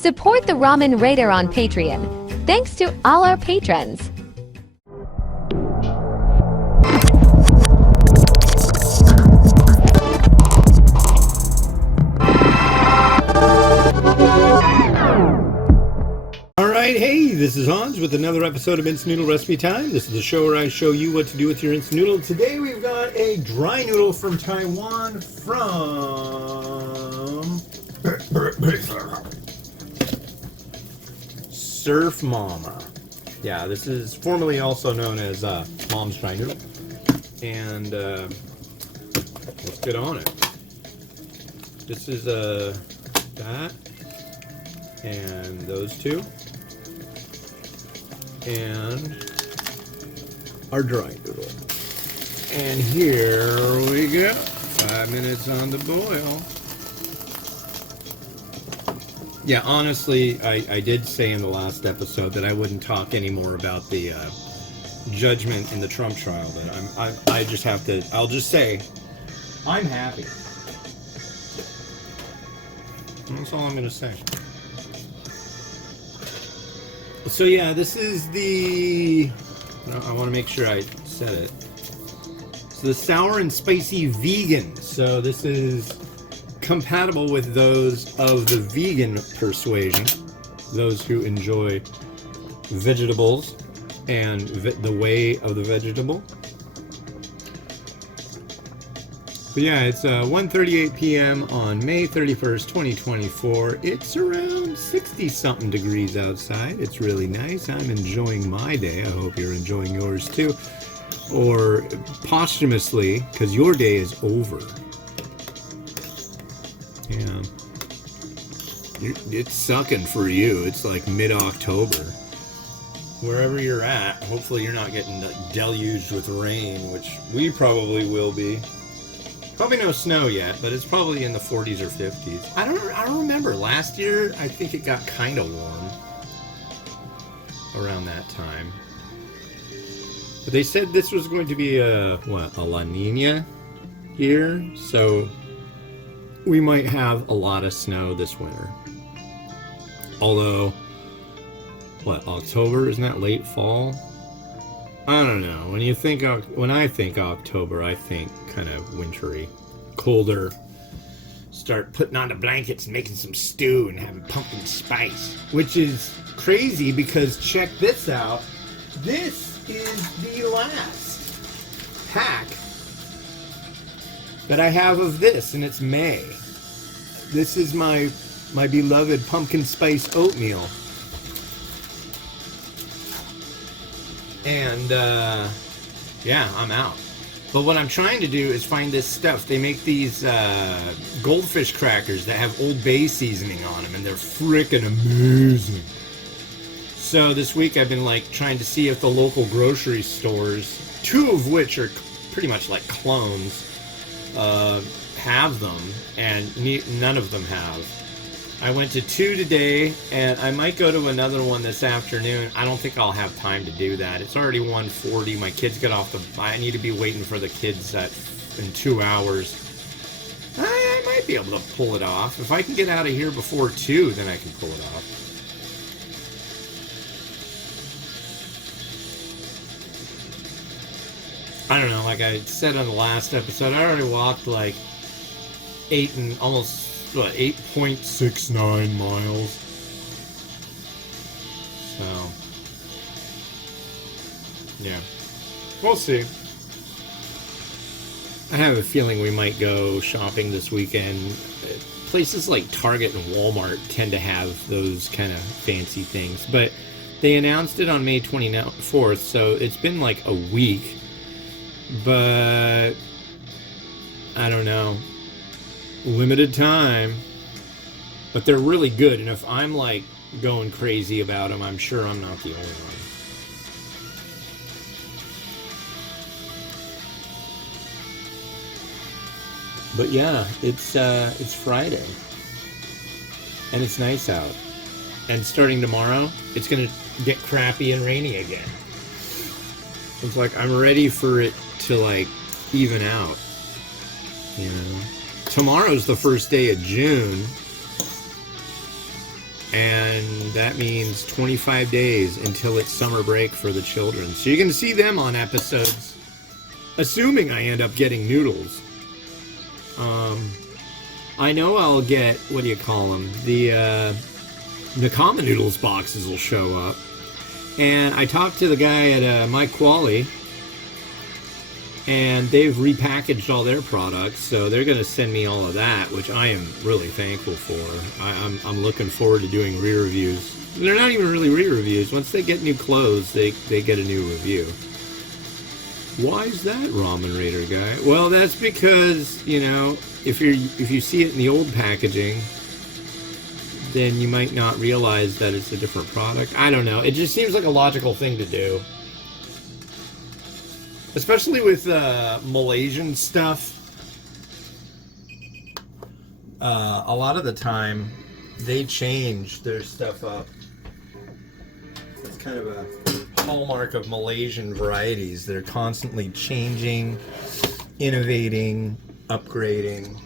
Support the Ramen Raider on Patreon. Thanks to all our patrons. Alright, hey, this is Hans with another episode of Instant Noodle Recipe Time. This is the show where I show you what to do with your instant noodle. Today we've got a dry noodle from Taiwan from Surfmama. Yeah, this is formerly also known as Mom's Dry Noodle. And let's get on it. This is that and those two. And our dry noodle. And here we go. 5 minutes on the boil. Yeah, honestly, I did say in the last episode that I wouldn't talk anymore about the judgment in the Trump trial, but I just have to, I'll just say, I'm happy. That's all I'm going to say. So yeah, this is the, I want to make sure I said it. So the sour and spicy vegan. So this is compatible with those of the vegan persuasion, those who enjoy vegetables and the way of the vegetable. But yeah, it's 1:38 p.m. on May 31st, 2024. It's around 60-something degrees outside. It's really nice. I'm enjoying my day. I hope you're enjoying yours too. Or posthumously, because your day is over. Yeah. It's sucking for you. It's like mid-October. Wherever you're at, hopefully you're not getting deluged with rain, which we probably will be. Probably no snow yet, but it's probably in the 40s or 50s. I don't remember. Last year, I think it got kind of warm around that time. But they said this was going to be a La Nina here, so we might have a lot of snow this winter. Although, October? Isn't that late fall? I don't know. When I think October, I think kind of wintry, colder. Start putting on the blankets and making some stew and having pumpkin spice, which is crazy because check this out. This is the last pack that I have of this, and it's May. This is my beloved pumpkin spice oatmeal. And, yeah, I'm out. But what I'm trying to do is find this stuff. They make these goldfish crackers that have Old Bay seasoning on them, and they're freaking amazing. So this week I've been, trying to see if the local grocery stores, two of which are pretty much like clones, have them, and none of them have. I went to 2 today, and I might go to another one this afternoon. I don't think I'll have time to do that. It's already 1:40. My kids get off I need to be waiting for the kids in 2 hours. I might be able to pull it off. If I can get out of here before 2, then I can pull it off. I don't know, like I said on the last episode, I already walked 8.69 miles. So, yeah. We'll see. I have a feeling we might go shopping this weekend. Places like Target and Walmart tend to have those kind of fancy things. But they announced it on May 24th, so it's been a week. But I don't know. Limited time. But they're really good, and if I'm going crazy about them, I'm sure I'm not the only one. But yeah, it's Friday. And it's nice out. And starting tomorrow, it's gonna get crappy and rainy again. It's I'm ready for it to even out. You know? Tomorrow's the first day of June. And that means 25 days until it's summer break for the children. So you're going to see them on episodes, assuming I end up getting Noodles. I know I'll get, what do you call them? The common Noodles boxes will show up. And I talked to the guy at Mike Qualley, and they've repackaged all their products, so they're going to send me all of that, which I am really thankful for. I'm looking forward to doing re-reviews. They're not even really re-reviews. Once they get new clothes, they get a new review. Why is that, Ramen Raider guy? Well, that's because, you know, if you see it in the old packaging, then you might not realize that it's a different product. I don't know. It just seems like a logical thing to do. Especially with Malaysian stuff. A lot of the time, they change their stuff up. It's kind of a hallmark of Malaysian varieties. They're constantly changing, innovating, upgrading.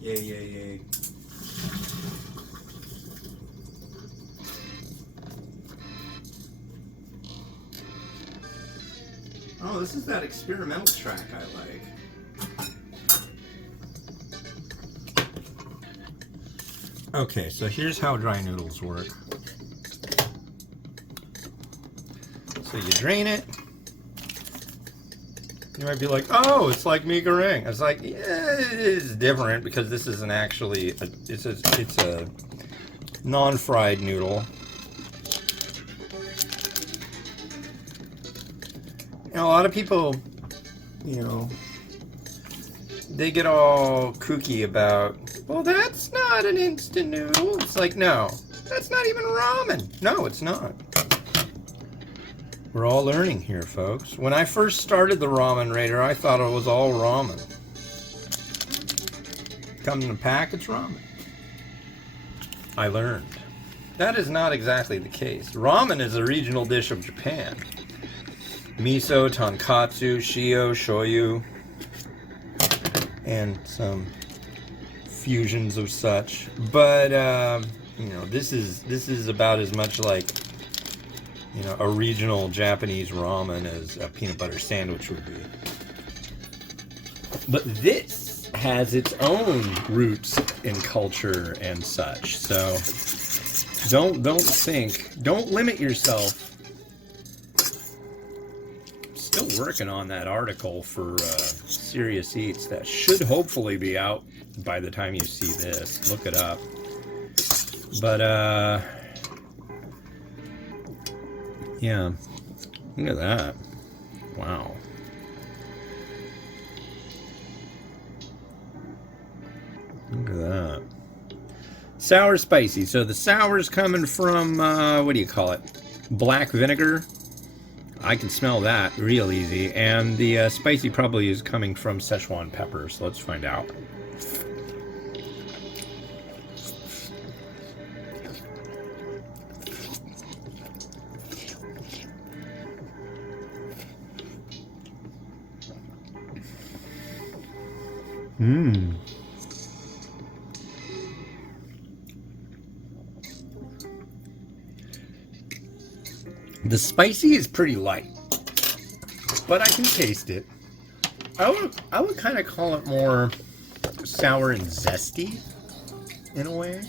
Yay, yay, yay. Oh, this is that experimental track I like. Okay, so here's how dry noodles work. So you drain it. You might be like, oh, it's like mee goreng. It's like, yeah, it is different because this isn't actually, it's a non-fried noodle. A lot of people, you know, they get all kooky about, well, that's not an instant noodle. It's like, no, that's not even ramen. No, it's not. We're all learning here, folks. When I first started the Ramen Raider, I thought it was all ramen. Comes in a pack, it's ramen. I learned. That is not exactly the case. Ramen is a regional dish of Japan. Miso, tonkatsu, shio, shoyu, and some fusions of such. But you know, this is about as much like, you know, a regional Japanese ramen as a peanut butter sandwich would be. But this has its own roots in culture and such. So don't limit yourself. Still working on that article for Serious Eats that should hopefully be out by the time you see this. Look it up. But yeah, look at that. Wow. Look at that. Sour spicy. So the sour's coming from what do you call it? Black vinegar. I can smell that real easy. And the spicy probably is coming from Szechuan pepper, so let's find out. Mmm. The spicy is pretty light, but I can taste it. I would kind of call it more sour and zesty in a way.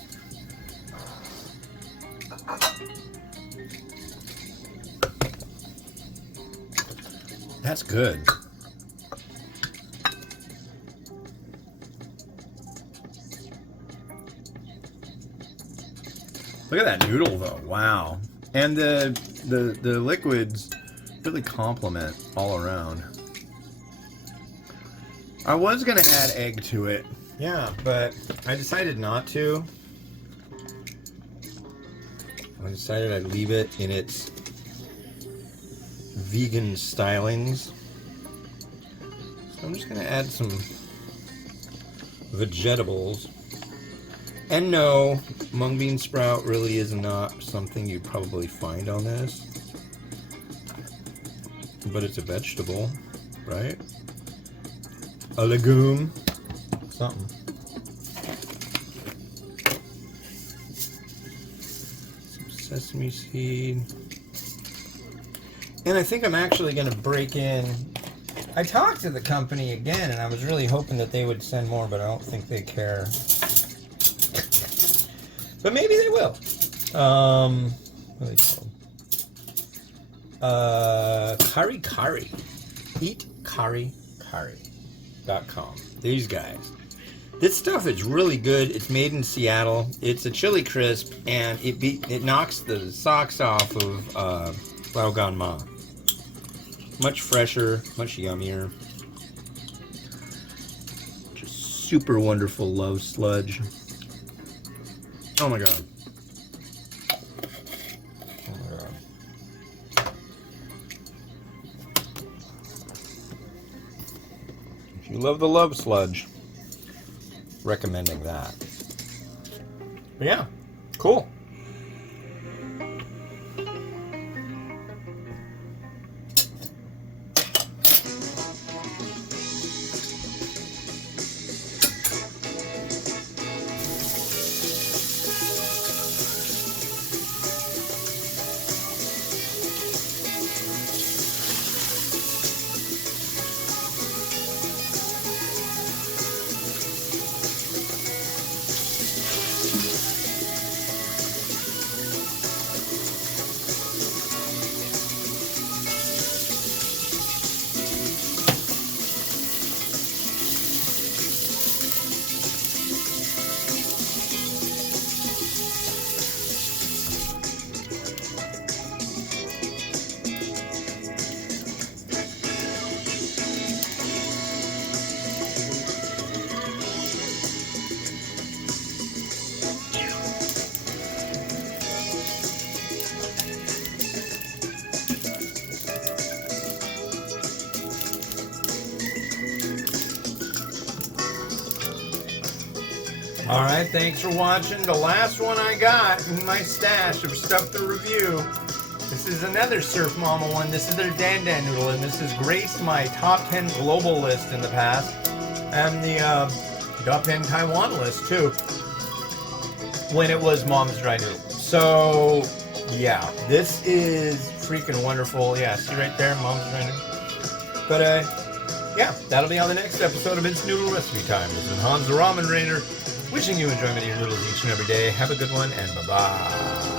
That's good. Look at that noodle though. Wow. And the liquids really complement all around. I was gonna add egg to it, yeah, but I decided not to. I decided I'd leave it in its vegan stylings. So I'm just gonna add some vegetables. And no, mung bean sprout really is not something you'd probably find on this. But it's a vegetable, right? A legume, something. sesame seed. And I think I'm actually going to break in. I talked to the company again, and I was really hoping that they would send more, but I don't think they care. But maybe they will. What are they called? Kari Kari. EatKariKari.com. These guys. This stuff is really good. It's made in Seattle. It's a chili crisp, and it knocks the socks off of Lao Gan Ma. Much fresher, much yummier. Just super wonderful low sludge. Oh my god. Oh my god. If you love the love sludge, recommending that. But yeah, cool. Alright, thanks for watching. The last one I got in my stash of stuff to review. This is another Surfmama one. This is their Dan Dan noodle, and this has graced my top 10 global list in the past. And the top 10 Taiwan list, too. When it was Mom's Dry Noodle. So, yeah, this is freaking wonderful. Yeah, see right there, Mom's Dry Noodle. But, yeah, that'll be on the next episode of It's Noodle Recipe Time. This is Hans the Ramen Raider. Wishing you enjoyment of your noodles each and every day. Have a good one, and bye-bye.